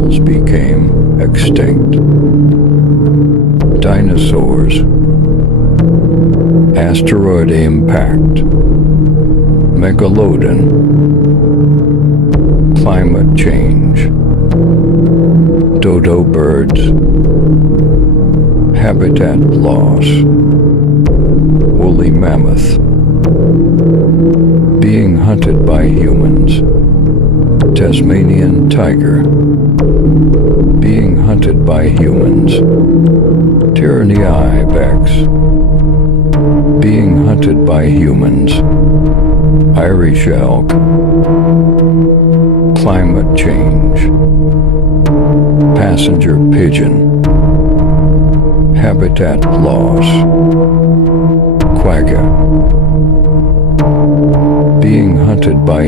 animals became extinct. Dinosaurs. Asteroid impact. Megalodon. Climate change. Dodo birds. Habitat loss. Woolly mammoth. Being hunted by humans. Tasmanian tiger. Being hunted by humans. Tyranny ibex. Being hunted by humans. Irish elk. Climate change. Passenger pigeon. Habitat loss. Quagga. Being hunted by